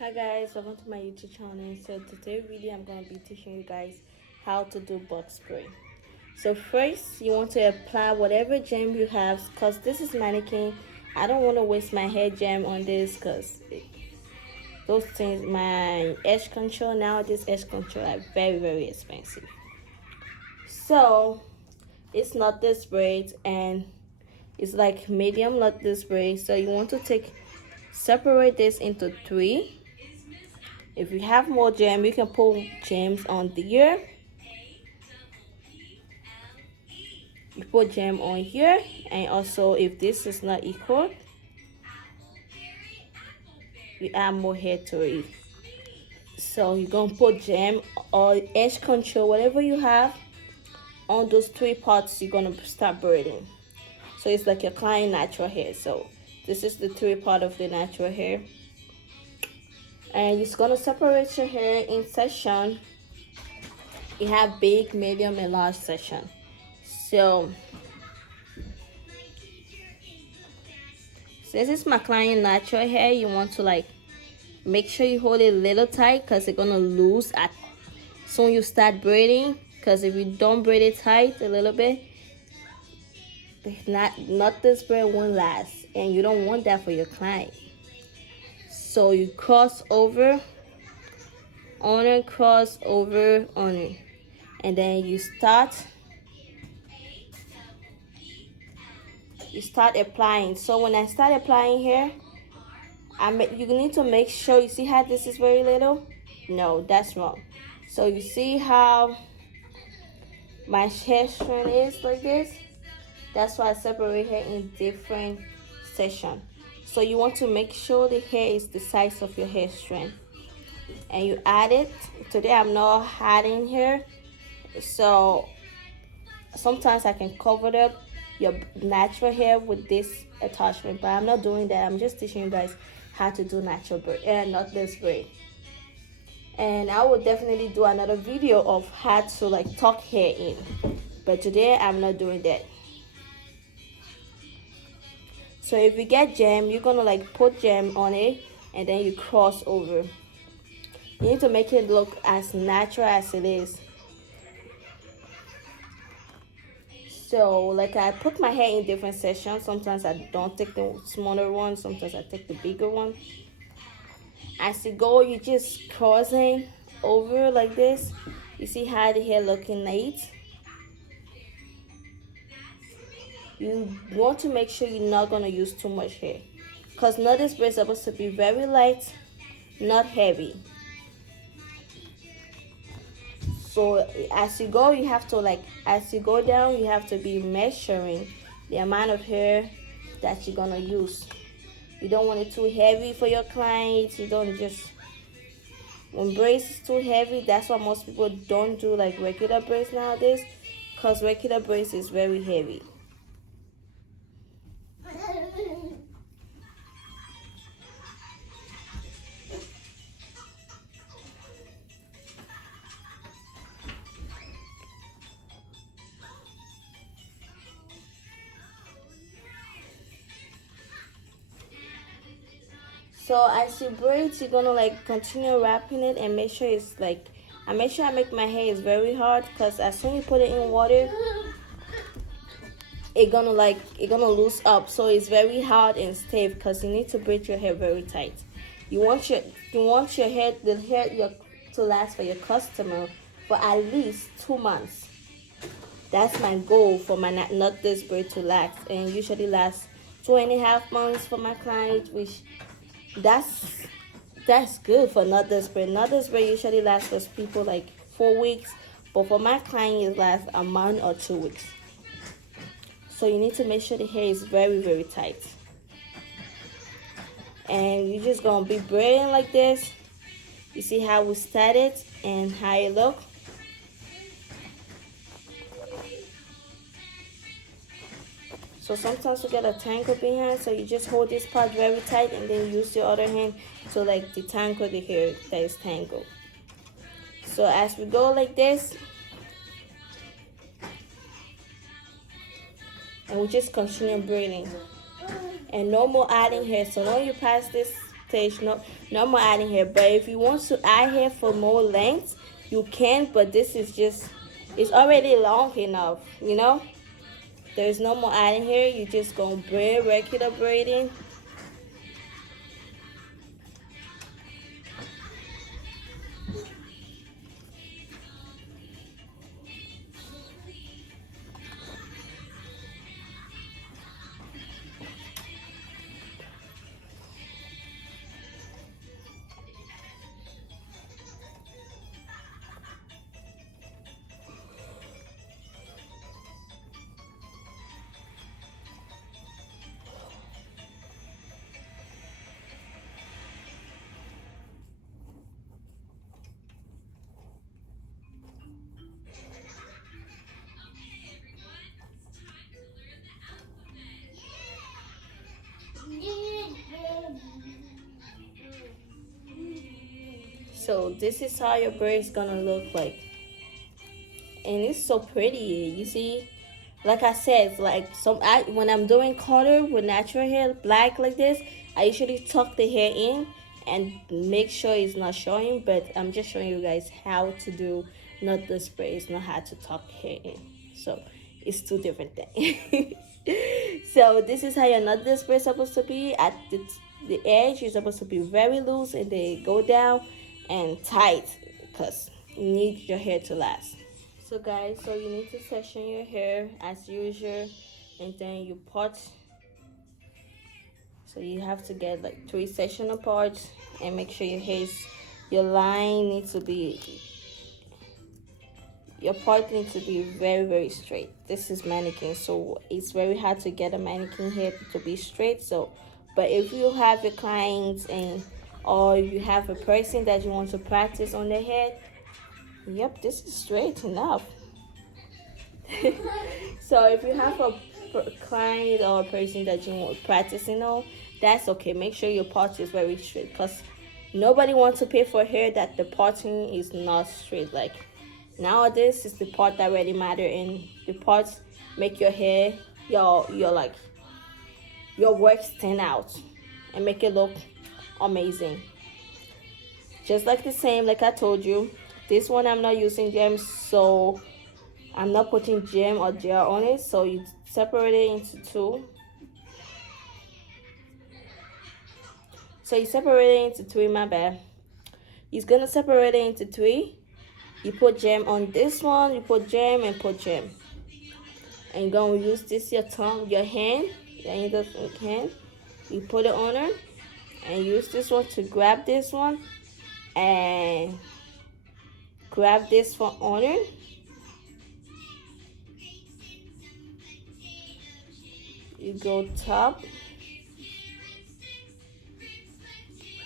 Hi guys, welcome to my YouTube channel. So today really I'm going to be teaching you guys how to do box spray. So first you want to apply whatever gem you have, because this is mannequin. I don't want to waste my hair gem on this because those things, my edge control, nowadays edge control are very expensive. So it's not this braid and it's like medium not this braid. So you want to separate this into three. If you have more gem, you can pull gems on here. You put gem on here, and also if this is not equal, you add more hair to it. So you're gonna put gem or edge control, whatever you have, on those three parts. You're gonna start braiding. So it's like your client natural hair. So this is the three part of the natural hair, and you're gonna separate your hair in section. You have big, medium, and large section. So since it's my client natural hair, you want to make sure you hold it a little tight because it's gonna lose at soon you start braiding. Because if you don't braid it tight a little bit, not this braid won't last, and you don't want that for your client. So you cross over on it, cross over on it, and then you start applying. So when I start applying here, you need to make sure you see how this is very little. No, that's wrong. So you see how my hair strand is like this? That's why I separate hair in different sections. So you want to make sure the hair is the size of your hair strand, and you add it. Today I'm not adding here, so sometimes I can cover up your natural hair with this attachment, but I'm not doing that. I'm just teaching you guys how to do natural braid and not this braid. And I will definitely do another video of how to tuck hair in, but today I'm not doing that. So if you get gem, you're gonna put gem on it, and then you cross over. You need to make it look as natural as it is. So I put my hair in different sections. Sometimes I don't take the smaller one, sometimes I take the bigger one. As you go, you just crossing over like this. You see how the hair looking neat. You want to make sure you're not gonna use too much hair, because knotless braid is supposed to be very light, not heavy. So as you go, you have to as you go down, you have to be measuring the amount of hair that you're gonna use. You don't want it too heavy for your clients. You don't just, when braids is too heavy, that's why most people don't do regular braids nowadays, because regular braids is very heavy. So as you braid, you're gonna continue wrapping it and make sure it's I make sure I make my hair is very hard, because as soon as you put it in water, it gonna loose up. So it's very hard and stiff, because you need to braid your hair very tight. You want your hair to last for your customer for at least 2 months. That's my goal for my knotless braid to last, and usually lasts 2.5 months for my client, which that's good for knotless braid. Knotless braid usually lasts for people 4 weeks, but for my client it lasts a month or 2 weeks. So you need to make sure the hair is very tight, and you're just gonna be braiding like this. You see how we started and how it look. So sometimes you get a tangle behind, so you just hold this part very tight, and then use your other hand to detangle the hair that is tangled. So as we go like this, and we just continue braiding, and no more adding hair. So when you pass this stage. No more adding hair. But if you want to add hair for more length, you can. But this is just, it's already long enough, you know. There's no more adding hair. You just gonna braid, regular braiding. So this is how your braid is gonna look like, and it's so pretty. You see, like I said, like when I'm doing color with natural hair, black like this, I usually tuck the hair in and make sure it's not showing. But I'm just showing you guys how to do knotless braids, not how to tuck hair in. So it's two different things. So this is how your knotless braid is supposed to be. At the edge, you're supposed to be very loose, and they go down and tight, because you need your hair to last. So guys, so you need to section your hair as usual, and then you part. So you have to get like 3 sectional parts, and make sure your line needs to be, your part needs to be very straight. This is mannequin, so it's very hard to get a mannequin hair to be straight. So, but if you have your clients or you have a person that you want to practice on their head, yep, this is straight enough. So if you have a client or a person that you want practicing on, that's okay. Make sure your part is very straight, because nobody wants to pay for hair that the parting is not straight. Like nowadays, it's the part that really matter, and the parts make your hair, your work stand out and make it look amazing. Just like the same, like I told you, this one I'm not using gems, so I'm not putting gem or gel on it. So you separate it into 2. So you separate it into 3, my bad. You're gonna separate it into 3. You put gem on this one, you put gem and put gem. And you're gonna use this, your tongue, your hand, your end of your hand. You put it on her and use this one to grab this one and grab this one on her. You go top,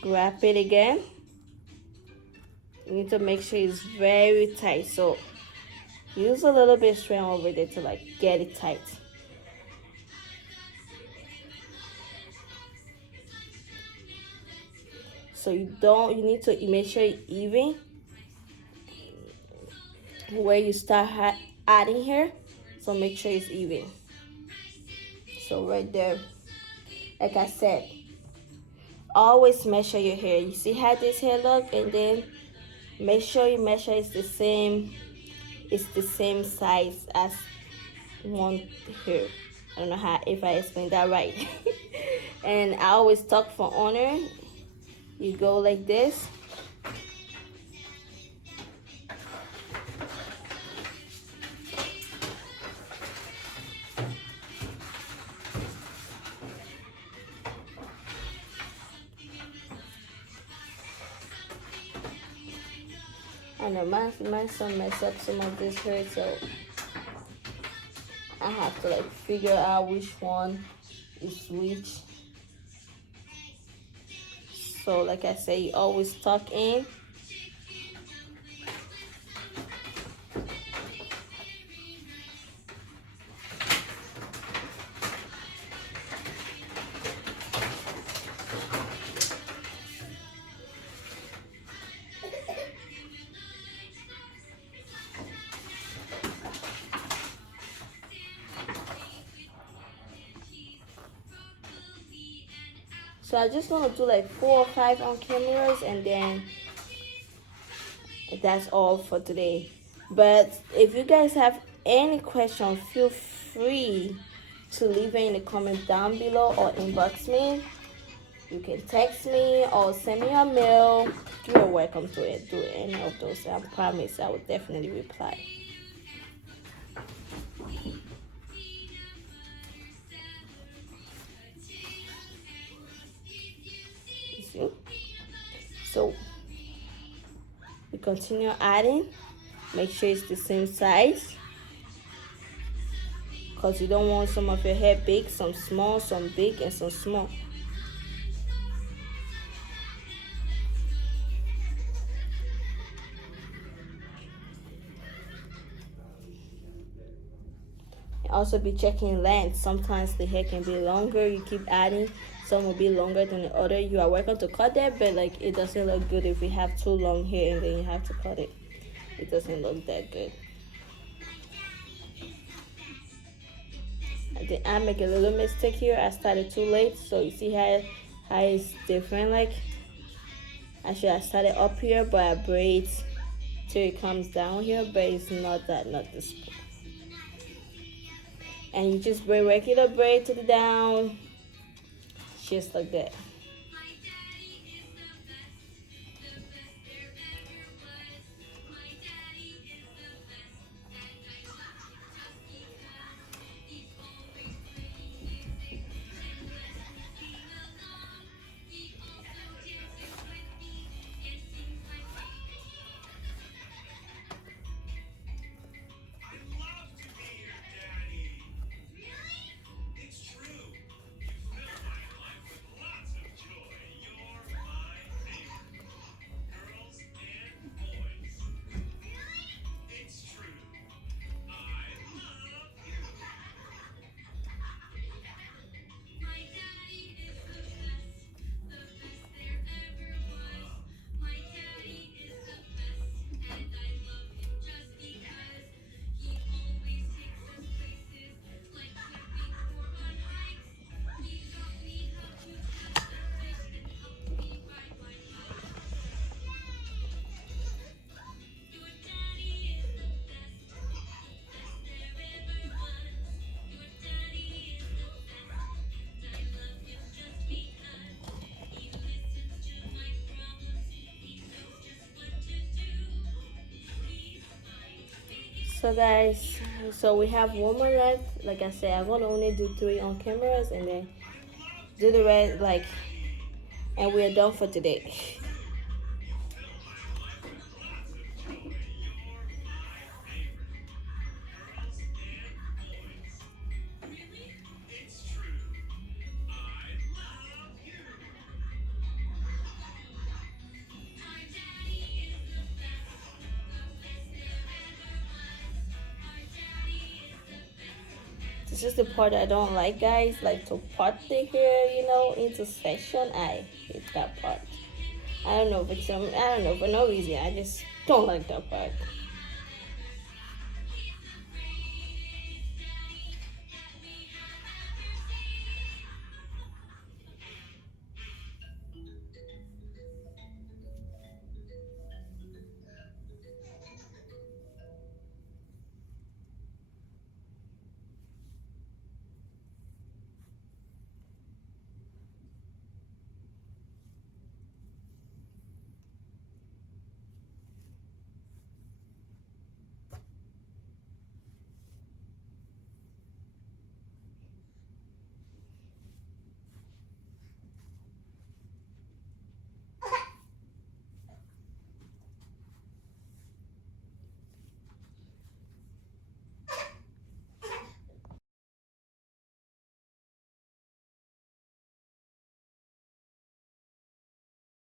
grab it again. You need to make sure it's very tight. So use a little bit strength over there to like get it tight. So you need to make sure it's even where you start adding hair. So make sure it's even. So right there, like I said, always measure your hair. You see how this hair look, and then make sure you measure it's the same size as one hair. I don't know if I explained that right. And I always tuck for honor. You go like this. I know my son messed up some of this hair, so I have to like figure out which one is which. So like I say, you always tuck in. So I just want to do like 4 or 5 on cameras, and then that's all for today. But if you guys have any question, feel free to leave it in the comment down below or inbox me. You can text me or send me a mail. You're welcome to it. Do any of those. I promise I will definitely reply. See? So we continue adding. Make sure it's the same size, because you don't want some of your hair big, some small, some big, and some small. Also be checking length. Sometimes the hair can be longer. You keep adding, some will be longer than the other. You are welcome to cut that, but like it doesn't look good if you have too long hair and then you have to cut it. It doesn't look that good. And then I make a little mistake here. I started too late, so you see how it's different. Like actually I started up here, but I braid till it comes down here, but it's not this. And you just braid regular braid to the down, just like that. So guys, so we have one more left. Like I said, I'm gonna only do 3 on cameras and then do the rest, like, and we're done for today. This is the part I don't like, guys. Like to part the hair, into section. I hate that part. I don't know, but I don't know, for no reason. I just don't like that part.